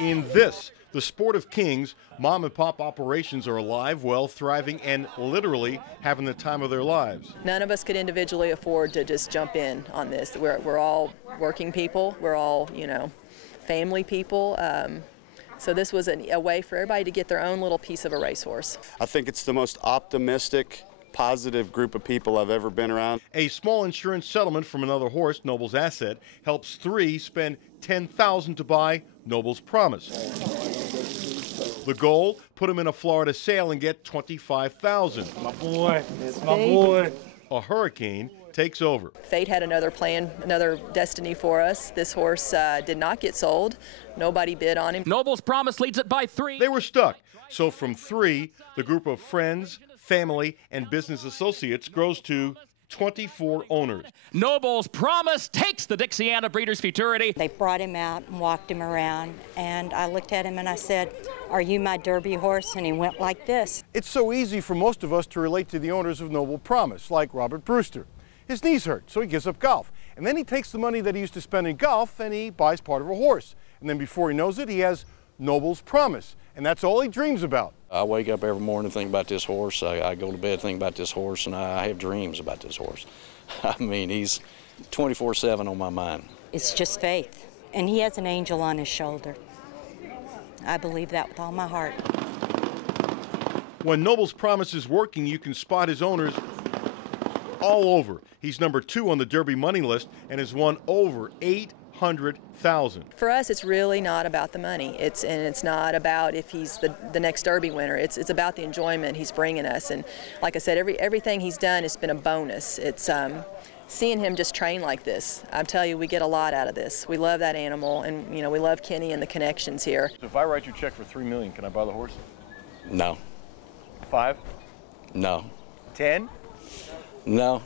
In this, the sport of kings, mom and pop operations are alive, well, thriving, and literally having the time of their lives. None of us could individually afford to just jump in on this. We're all working people. We're all, family people. So this was a way for everybody to get their own little piece of a racehorse. I think it's the most optimistic, positive group of people I've ever been around. A small insurance settlement from another horse, Noble's Asset, helps three spend $10,000 to buy Noble's Promise. The goal, put him in a Florida sale and get $25,000. My boy, it's my boy. A hurricane takes over. Fate had another plan, another destiny for us. This horse did not get sold. Nobody bid on him. Noble's Promise leads it by 3. They were stuck. So from 3, the group of friends, family, and business associates grows to 24 owners. Noble's Promise takes the Dixiana Breeders' Futurity. They brought him out and walked him around, and I looked at him and I said, "Are you my Derby horse?" And he went like this. It's so easy for most of us to relate to the owners of Noble Promise, like Robert Brewster. His knees hurt, so he gives up golf. And then he takes the money that he used to spend in golf and he buys part of a horse. And then before he knows it, he has Noble's Promise. And that's all he dreams about. I wake up every morning thinking about this horse. I go to bed thinking about this horse, and I have dreams about this horse. I mean, he's 24/7 on my mind. It's just faith, and he has an angel on his shoulder. I believe that with all my heart. When Noble's Promise is working, you can spot his owners all over. He's number 2 on the Derby money list and has won over $800,000. For us, it's really not about the money. It's not about if he's the next Derby winner. It's about the enjoyment he's bringing us. And like I said, everything he's done has been a bonus. It's seeing him just train like this. I tell you, we get a lot out of this. We love that animal, and we love Kenny and the connections here. So if I write you a check for $3 million, can I buy the horse? No. 5? No. 10? No.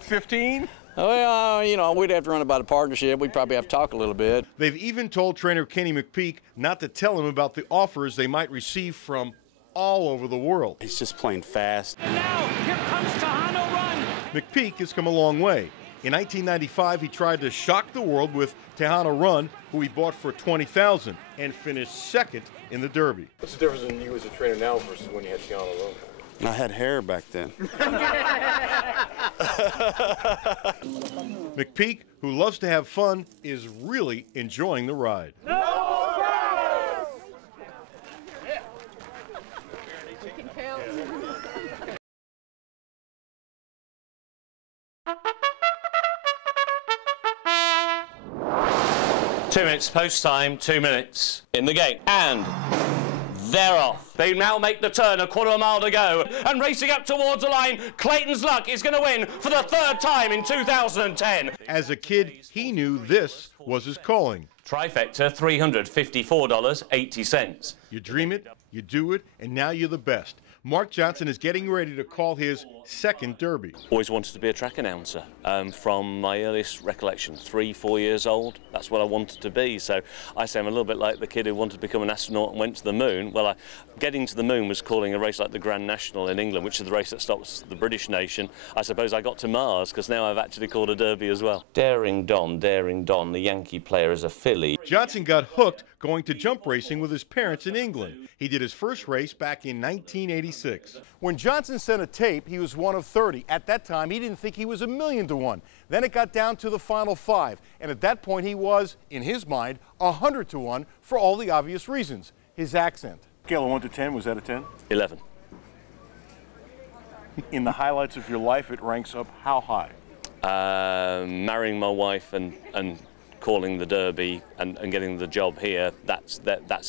15? Well, we'd have to run about a partnership. We'd probably have to talk a little bit. They've even told trainer Kenny McPeek not to tell him about the offers they might receive from all over the world. He's just playing fast. And now, here comes Tejano Run. McPeek has come a long way. In 1995, he tried to shock the world with Tejano Run, who he bought for $20,000 and finished second in the Derby. What's the difference in you as a trainer now versus when you had Tejano Run? I had hair back then. McPeek, who loves to have fun, is really enjoying the ride. Two minutes post time, 2 minutes in the gate, and they're off. They now make the turn, a quarter of a mile to go, and racing up towards the line, Clayton's Luck is going to win for the 3rd time in 2010. As a kid, he knew this was his calling. Trifecta, $354.80. You dream it, you do it, and now you're the best. Mark Johnson is getting ready to call his 2nd Derby. Always wanted to be a track announcer from my earliest recollection, 3, 4 years old. That's what I wanted to be. So I say I'm a little bit like the kid who wanted to become an astronaut and went to the moon. Well, getting to the moon was calling a race like the Grand National in England, which is the race that stops the British nation. I suppose I got to Mars because now I've actually called a Derby as well. Daring Don, the Yankee player is a filly. Johnson got hooked going to jump racing with his parents in England. He did his first race back in 1986. When Johnson sent a tape, he was one of 30. At that time, he didn't think he was 1,000,000 to 1. Then it got down to the final 5. And at that point, he was, in his mind, 100 to 1 for all the obvious reasons. His accent. Scale of 1 to 10, was that a 10? 11. In the highlights of your life, it ranks up how high? Marrying my wife and calling the Derby and getting the job here, that's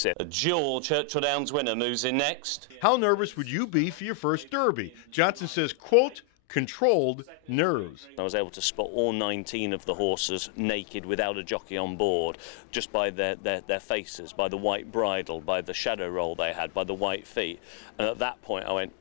it. A dual Churchill Downs winner moves in next. How nervous would you be for your first Derby? Johnson says, quote, controlled nerves. I was able to spot all 19 of the horses naked without a jockey on board, just by their faces, by the white bridle, by the shadow roll they had, by the white feet. And at that point I went,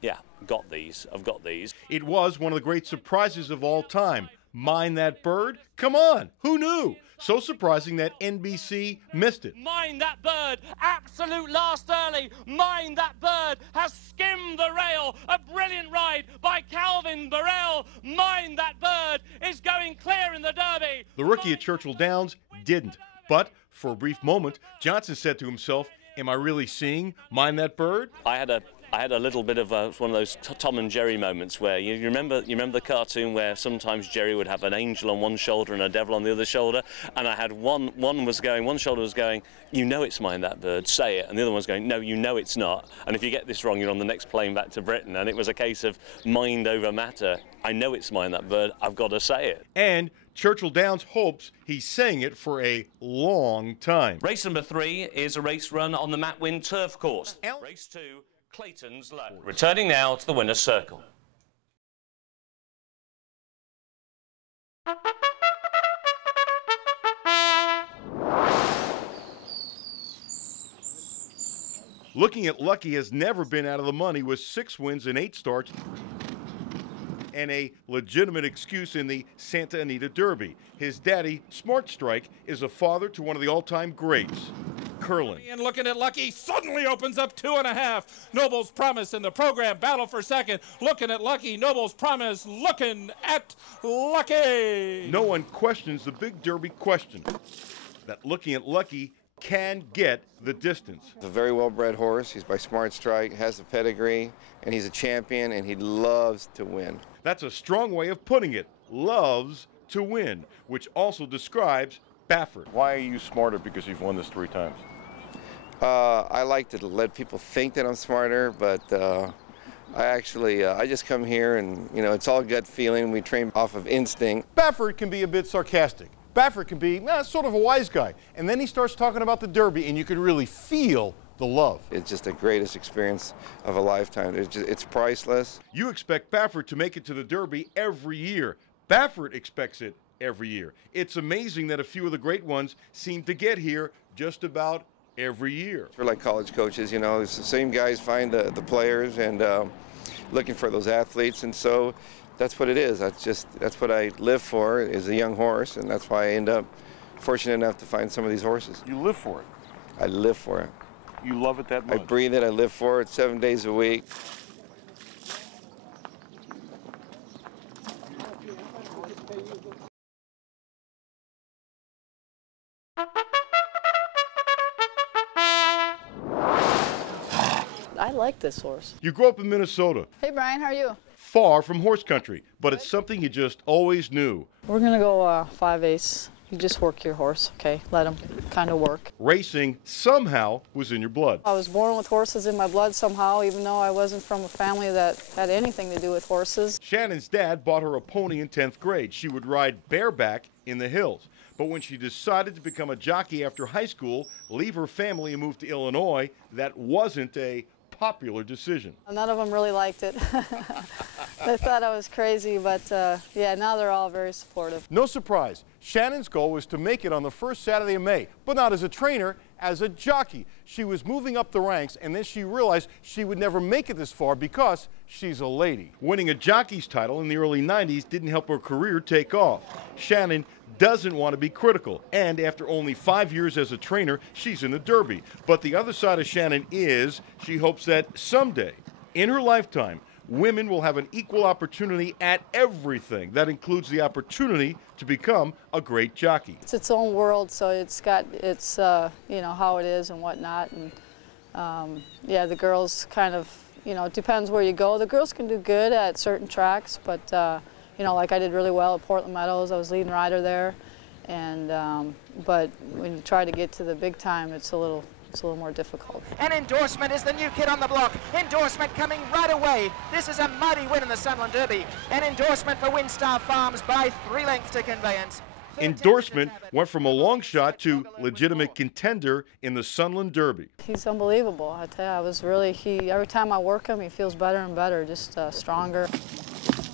yeah, got these, I've got these. It was one of the great surprises of all time. Mind That Bird? Come on, who knew? So surprising that NBC missed it. Mind That Bird, absolute last early. Mind That Bird has skimmed the the rail. A brilliant ride by Calvin Burrell. Mind That Bird is going clear in the Derby. The rookie at Churchill Downs didn't. But for a brief moment, Johnson said to himself, am I really seeing Mind That Bird? I had a little bit of one of those Tom and Jerry moments where you remember the cartoon where sometimes Jerry would have an angel on one shoulder and a devil on the other shoulder, and I had one shoulder was going, you know it's Mind That Bird, say it, and the other one's going, no, you know it's not, and if you get this wrong you're on the next plane back to Britain. And it was a case of mind over matter. I know it's Mind That Bird, I've got to say it. And Churchill Downs hopes he's saying it for a long time. Race number 3 is a race run on the Matt Wynn turf course. Race 2, Clayton's Low. Returning now to the winner's circle. Looking at Lucky has never been out of the money with 6 wins in 8 starts and a legitimate excuse in the Santa Anita Derby. His daddy, Smart Strike, is a father to one of the all-time greats, curling. And looking at Lucky, suddenly opens up 2.5. Noble's Promise in the program, battle for second. Looking at Lucky, Noble's Promise, looking at Lucky. No one questions the big Derby question, that Looking at Lucky can get the distance. He's a very well-bred horse. He's by Smart Strike, has the pedigree, and he's a champion, and he loves to win. That's a strong way of putting it. Loves to win, which also describes Baffert. Why are you smarter because you've won this 3 times? I like to let people think that I'm smarter, but I just come here and, you know, it's all gut feeling. We train off of instinct. Baffert can be a bit sarcastic. Baffert can be sort of a wise guy. And then he starts talking about the Derby, and you can really feel the love. It's just the greatest experience of a lifetime. It's priceless. You expect Baffert to make it to the Derby every year. Baffert expects it every year. It's amazing that a few of the great ones seem to get here just about every year. We're like college coaches, you know, it's the same guys find the players and looking for those athletes, and so that's what it is. That's what I live for, is a young horse, and that's why I end up fortunate enough to find some of these horses. You live for it. I live for it. You love it that much. I breathe it, I live for it 7 days a week. I like this horse. You grew up in Minnesota. Hey Brian, how are you? Far from horse country, but it's something you just always knew. We're gonna go 5/8. You just work your horse, okay? Let him kind of work. Racing somehow was in your blood. I was born with horses in my blood somehow, even though I wasn't from a family that had anything to do with horses. Shannon's dad bought her a pony in 10th grade. She would ride bareback in the hills. But when she decided to become a jockey after high school, leave her family and move to Illinois, that wasn't a popular decision. None of them really liked it. They thought I was crazy, but yeah, now they're all very supportive. No surprise, Shannon's goal was to make it on the first Saturday of May, but not as a trainer, as a jockey. She was moving up the ranks, and then she realized she would never make it this far because she's a lady. Winning a jockey's title in the early 90s didn't help her career take off. Shannon doesn't want to be critical, and after only 5 years as a trainer, she's in the Derby. But the other side of Shannon is she hopes that someday, in her lifetime, women will have an equal opportunity at everything. That includes the opportunity to become a great jockey. It's its own world, so it's got its, you know, how it is and whatnot. And yeah, the girls kind of, you know, it depends where you go. The girls can do good at certain tracks, but, you know, like I did really well at Portland Meadows. I was leading rider there. And, but when you try to get to the big time, it's a little more difficult. And Endorsement is the new kid on the block. Endorsement coming right away. This is a mighty win in the Sunland Derby. An Endorsement for Windstar Farms by 3 lengths to Conveyance. Endorsement went from a long shot to legitimate contender in the Sunland Derby. He's unbelievable. I tell you, I was really, every time I work him, he feels better and better, just stronger.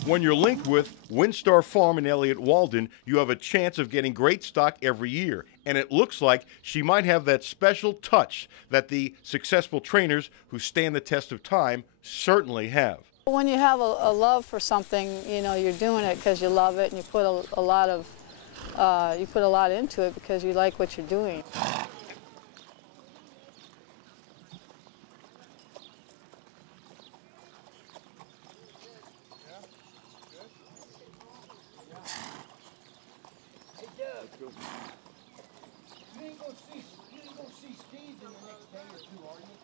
When you're linked with Windstar Farm and Elliott Walden, you have a chance of getting great stock every year. And it looks like she might have that special touch that the successful trainers who stand the test of time certainly have. When you have a love for something, you know, you're doing it because you love it, and you put a lot into it because you like what you're doing. You ain't gonna see Steve in the next day or two, are you?